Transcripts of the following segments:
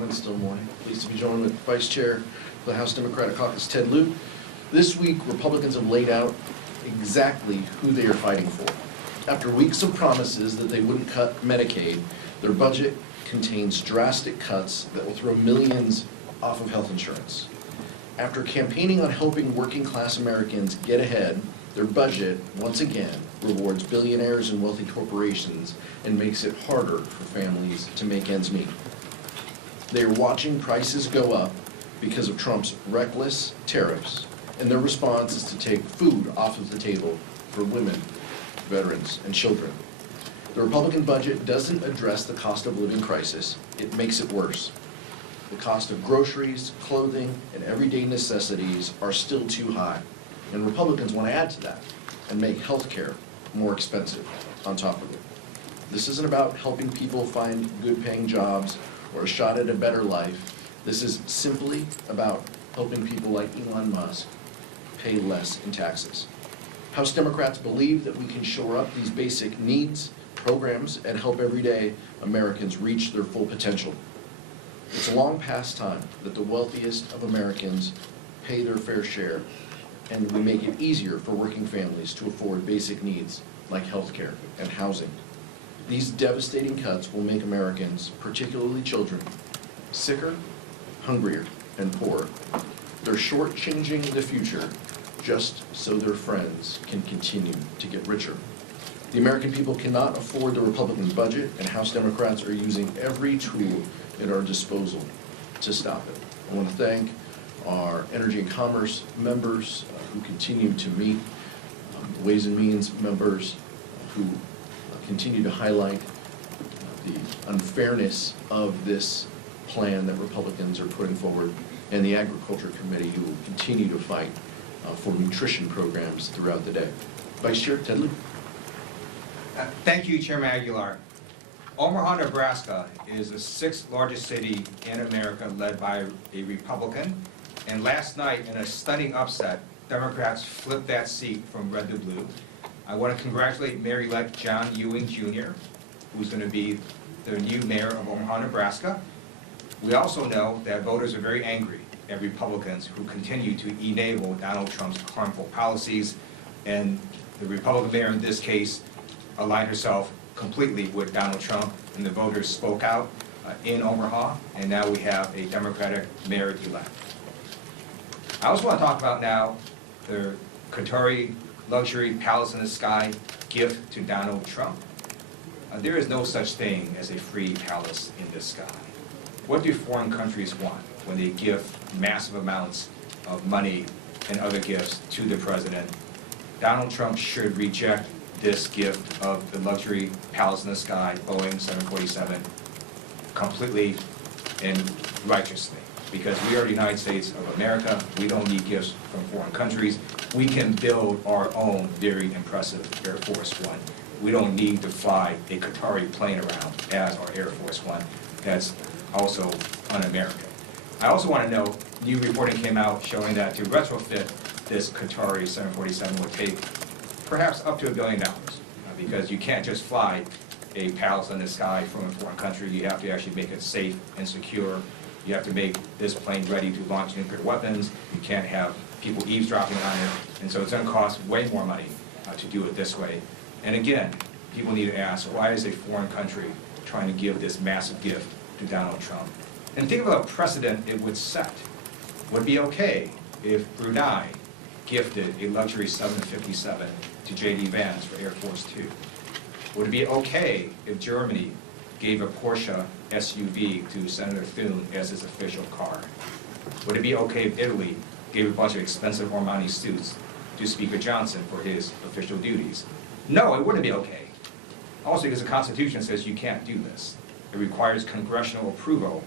and still morning. Pleased to be joined with Vice Chair of the House Democratic Caucus, Ted Lieu. This week, Republicans have laid out exactly who they are fighting for. After weeks of promises that they wouldn't cut Medicaid, their budget contains drastic cuts that will throw millions off of health insurance. After campaigning on helping working-class Americans get ahead, their budget, once again, rewards billionaires and wealthy corporations and makes it harder for families to make ends meet. They are watching prices go up because of Trump's reckless tariffs, and their response is to take food off of the table for women, veterans, and children. The Republican budget doesn't address the cost of living crisis, it makes it worse. The cost of groceries, clothing, and everyday necessities are still too high, and Republicans want to add to that and make health care more expensive on top of it. This isn't about helping people find good-paying jobs or a shot at a better life. This is simply about helping people like Elon Musk pay less in taxes. House Democrats believe that we can shore up these basic needs, programs, and help everyday Americans reach their full potential. It's long past time that the wealthiest of Americans pay their fair share, and we make it easier for working families to afford basic needs like health care and housing. These devastating cuts will make Americans, particularly children, sicker, hungrier, and poorer. They're shortchanging the future just so their friends can continue to get richer. The American people cannot afford the Republican budget, and House Democrats are using every tool at our disposal to stop it. I want to thank our Energy and Commerce members who continue to meet, the Ways and Means members who continue to highlight the unfairness of this plan that Republicans are putting forward, and the Agriculture Committee who will continue to fight for nutrition programs throughout the day. Vice Chair Ted Lieu. Thank you, Chairman Aguilar. Omaha, Nebraska is the sixth largest city in America led by a Republican. And last night, in a stunning upset, Democrats flipped that seat from red to blue. I want to congratulate Mayor-elect John Ewing Jr., who's going to be the new mayor of Omaha, Nebraska. We also know that voters are very angry at Republicans who continue to enable Donald Trump's harmful policies, and the Republican mayor in this case aligned herself completely with Donald Trump, and the voters spoke out in Omaha, and now we have a Democratic mayor-elect. I also want to talk about now the Qatari luxury palace in the sky gift to Donald Trump. There is no such thing as a free palace in the sky. What do foreign countries want when they give massive amounts of money and other gifts to the president? Donald Trump should reject this gift of the luxury palace in the sky, Boeing 747, completely and righteously. Because we are the United States of America, we don't need gifts from foreign countries. We can build our own very impressive Air Force One. We don't need to fly a Qatari plane around as our Air Force One. That's also un-American. I also want to know, new reporting came out showing that to retrofit this Qatari 747 would take perhaps up to $1 billion, because you can't just fly a palace in the sky from a foreign country. You have to actually make it safe and secure. You have to make this plane ready to launch nuclear weapons. You can't have people eavesdropping on it. And so it's going to cost way more money to do it this way. And again, people need to ask, why is a foreign country trying to give this massive gift to Donald Trump? And think about a precedent it would set. Would it be okay if Brunei gifted a luxury 757 to J.D. Vance for Air Force Two? Would it be okay if Germany gave a Porsche SUV to Senator Thune as his official car? Would it be okay if Italy gave a bunch of expensive Armani suits to Speaker Johnson for his official duties? No, it wouldn't be okay. Also, because the Constitution says you can't do this. It requires congressional approval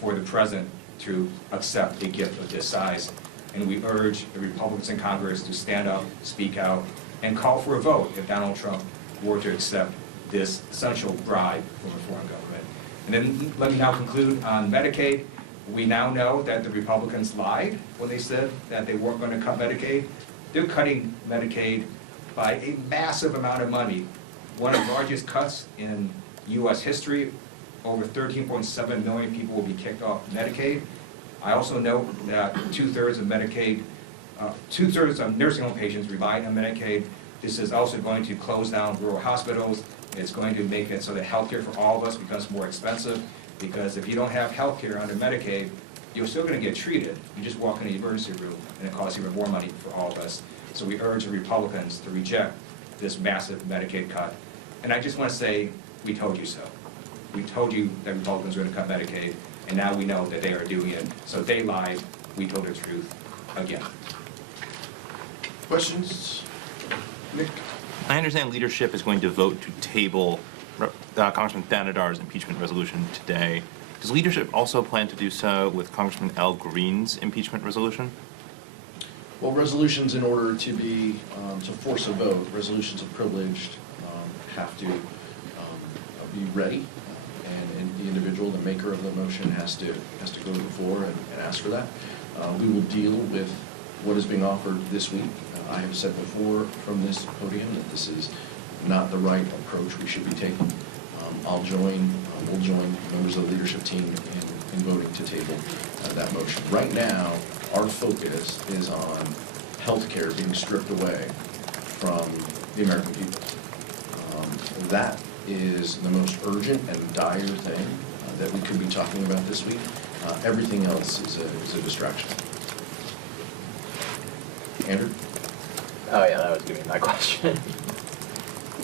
for the president to accept a gift of this size. And we urge the Republicans in Congress to stand up, speak out, and call for a vote if Donald Trump were to accept this essential bribe from a foreign government. And then let me now conclude on Medicaid. We now know that the Republicans lied when they said that they weren't going to cut Medicaid. They're cutting Medicaid by a massive amount of money, one of the largest cuts in U.S. history, over 13.7 million people will be kicked off Medicaid. I also note that two-thirds of Medicaid, two-thirds of nursing home patients rely on Medicaid. This is also going to close down rural hospitals. It's going to make it so that healthcare for all of us becomes more expensive, because if you don't have healthcare under Medicaid, you're still going to get treated. You just walk in the emergency room and it costs even more money for all of us. So we urge the Republicans to reject this massive Medicaid cut. And I just want to say, we told you so. We told you that Republicans were going to cut Medicaid, and now we know that they are doing it. So they lied, we told the truth again. Questions? Nick? I understand leadership is going to vote to table Congressman Thanadar's impeachment resolution today. Does leadership also plan to do so with Congressman Al Green's impeachment resolution? Well, resolutions, in order to be, to force a vote, resolutions of privileged have to be ready, and the individual, the maker of the motion, has to go to the floor and ask for that. We will deal with what is being offered this week. I have said before from this podium that this is not the right approach we should be taking. We'll join members of the leadership team in voting to table that motion. Right now, our focus is on healthcare being stripped away from the American people. That is the most urgent and dire thing that we could be talking about this week. Everything else is a distraction. Andrew? Oh yeah, that was gonna be my question.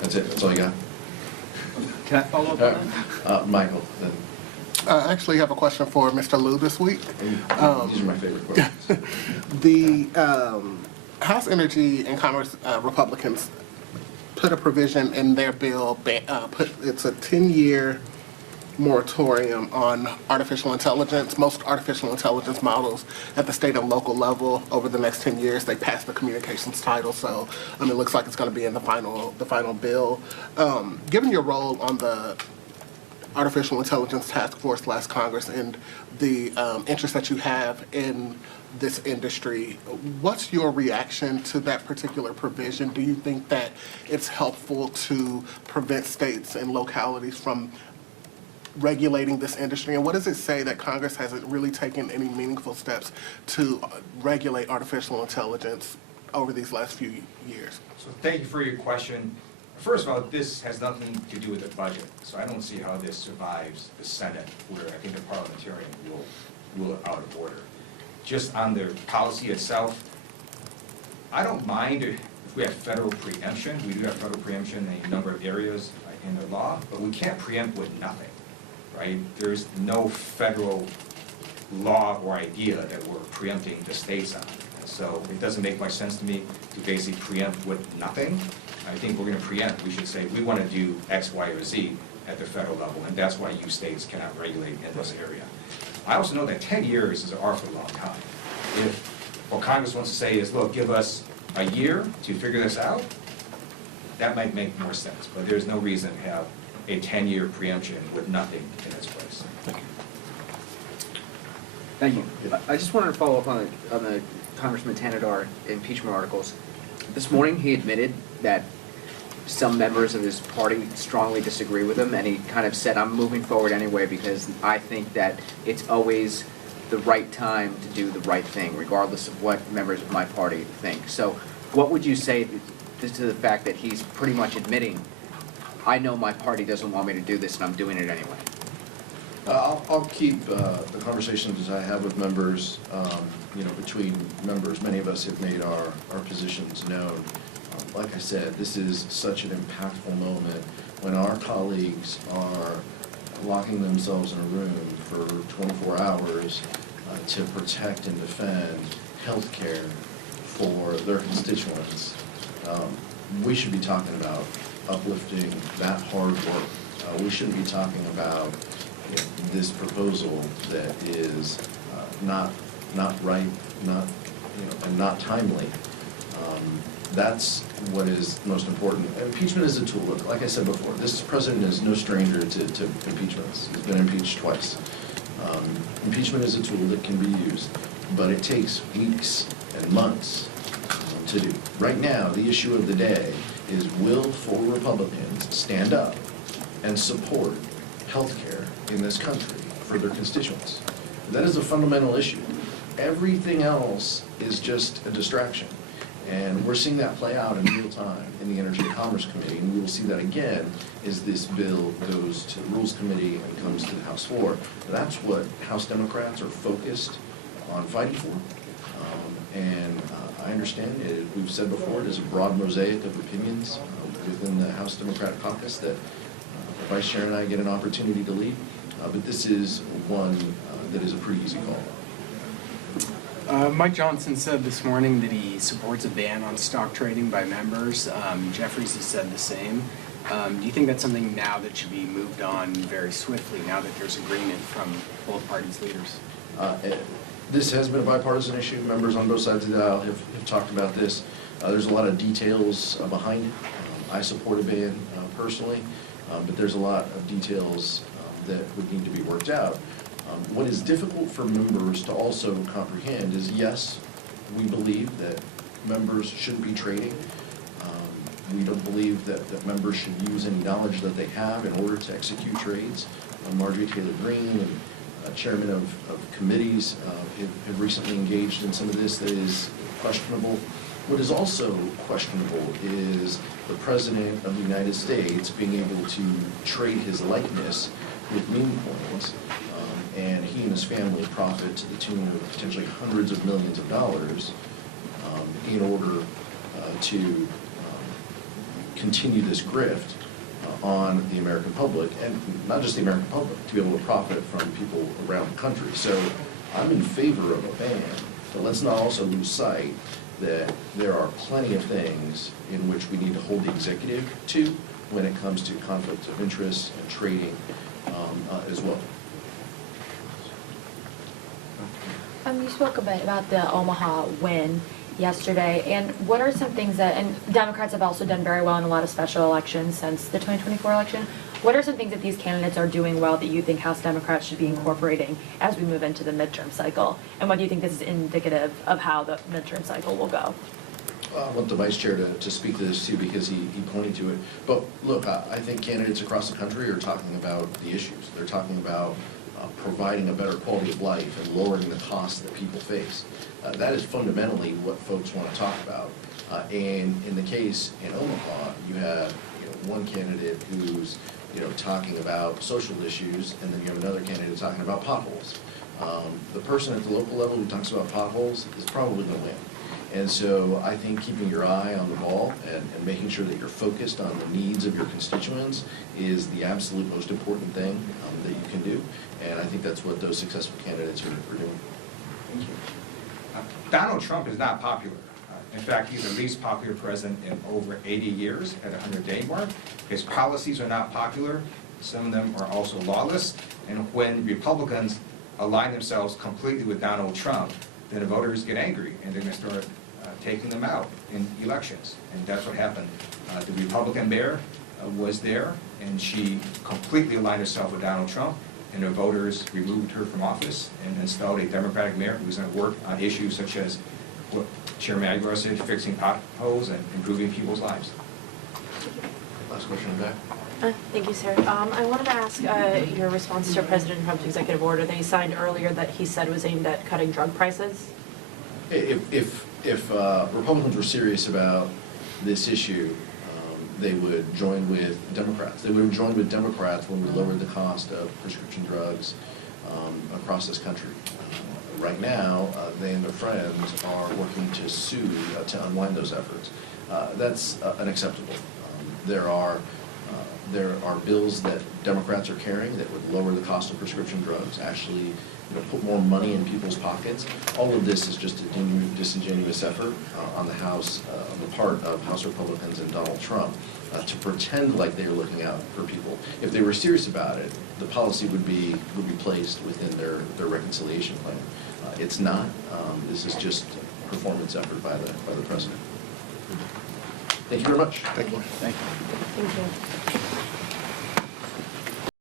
That's it. That's all you got? Can I follow up on that? Michael, then. I actually have a question for Mr. Liu this week. These are my favorite questions. The House Energy and Commerce Republicans put a provision in their bill, it's a 10-year moratorium on artificial intelligence. Most artificial intelligence models at the state and local level over the next 10 years, they passed the communications title, so it looks like it's going to be in the final bill. Given your role on the Artificial Intelligence Task Force last Congress and the interest that you have in this industry, what's your reaction to that particular provision? Do you think that it's helpful to prevent states and localities from regulating this industry? And what does it say that Congress hasn't really taken any meaningful steps to regulate artificial intelligence over these last few years? So thank you for your question. First of all, this has nothing to do with the budget, so I don't see how this survives the Senate, where I think the parliamentarian will rule it out of order. Just on the policy itself, I don't mind if we have federal preemption. We do have federal preemption in a number of areas in the law, but we can't preempt with nothing, right? There's no federal law or idea that we're preempting the states on. So it doesn't make much sense to me to basically preempt with nothing. I think we're going to preempt. We should say we want to do X, Y, or Z at the federal level, and that's why you states cannot regulate in this area. I also know that 10 years is an awfully long time. If what Congress wants to say is, look, give us a year to figure this out, that might make more sense. But there's no reason to have a 10-year preemption with nothing in its place. Thank you. Thank you. I just wanted to follow up on the Congressman Tanadar impeachment articles. This morning, he admitted that some members of his party strongly disagree with him, and he kind of said, I'm moving forward anyway because I think that it's always the right time to do the right thing, regardless of what members of my party think. So what would you say to the fact that he's pretty much admitting, I know my party doesn't want me to do this and I'm doing it anyway? I'll keep the conversations I have with members, between members. Many of us have made our positions known. Like I said, this is such an impactful moment when our colleagues are locking themselves in a room for 24 hours to protect and defend health care for their constituents. We should be talking about uplifting that hard work. We shouldn't be talking about this proposal that is not right, and not timely. That's what is most important. Impeachment is a tool. Like I said before, this president is no stranger to impeachments. He's been impeached twice. Impeachment is a tool that can be used, but it takes weeks and months to do. Right now, the issue of the day is, will 4 Republicans stand up and support healthcare in this country for their constituents. That is a fundamental issue. Everything else is just a distraction. And we're seeing that play out in real time in the Energy and Commerce Committee, and we will see that again as this bill goes to the Rules Committee and comes to the House floor. That's what House Democrats are focused on fighting for. I understand it, we've said before, it is a broad mosaic of opinions within the House Democratic caucus that the Vice Chair and I get an opportunity to lead. But this is one that is a pretty easy call. Mike Johnson said this morning that he supports a ban on stock trading by members. Jeffries has said the same. Do you think that's something now that should be moved on very swiftly, now that there's agreement from both parties' leaders? This has been a bipartisan issue. Members on both sides of the aisle have talked about this. There's a lot of details behind it. I support a ban personally, but there's a lot of details that would need to be worked out. What is difficult for members to also comprehend is, yes, we believe that members shouldn't be trading. We don't believe that members should use any knowledge that they have in order to execute trades. Marjorie Taylor Greene and chairman of committees have recently engaged in some of this that is questionable. What is also questionable is the President of the United States being able to trade his likeness with meme coins, and he and his family profit to the tune of potentially hundreds of millions of dollars in order to continue this grift on the American public, and not just the American public, to be able to profit from people around the country. So I'm in favor of a ban, but let's not also lose sight that there are plenty of things in which we need to hold the executive to when it comes to conflicts of interest and trading as well. You spoke a bit about the Omaha win yesterday, and what are some things that, and Democrats have also done very well in a lot of special elections since the 2024 election, what are some things that these candidates are doing well that you think House Democrats should be incorporating as we move into the midterm cycle? And what do you think this is indicative of how the midterm cycle will go? I want the Vice Chair to speak to this too, because he pointed to it. But look, I think candidates across the country are talking about the issues. They're talking about providing a better quality of life and lowering the costs that people face. That is fundamentally what folks want to talk about. And in the case in Omaha, you have one candidate who's talking about social issues, and then you have another candidate talking about potholes. The person at the local level who talks about potholes is probably going to win. And so I think keeping your eye on the ball and making sure that you're focused on the needs of your constituents is the absolute most important thing that you can do. And I think that's what those successful candidates are doing. Thank you. Donald Trump is not popular. In fact, he's the least popular president in over 80 years at a 100-day mark. His policies are not popular. Some of them are also lawless. And when Republicans align themselves completely with Donald Trump, then the voters get angry and they're going to start taking them out in elections. And that's what happened. The Republican mayor was there, and she completely aligned herself with Donald Trump, and the voters removed her from office and installed a Democratic mayor who's going to work on issues such as what Chairman Aguilar said, fixing potholes and improving people's lives. Last question in the back. Thank you, sir. I wanted to ask your response to President Trump's executive order that he signed earlier that he said was aimed at cutting drug prices. If Republicans were serious about this issue, they would join with Democrats. They would have joined with Democrats when we lowered the cost of prescription drugs across this country. Right now, they and their friends are working to sue to unwind those efforts. That's unacceptable. There are bills that Democrats are carrying that would lower the cost of prescription drugs, actually put more money in people's pockets. All of this is just a disingenuous effort on the House, on the part of House Republicans and Donald Trump to pretend like they're looking out for people. If they were serious about it, the policy would be placed within their reconciliation plan. It's not. This is just a performance effort by the president. Thank you very much. Thank you. Thank you. Thank you.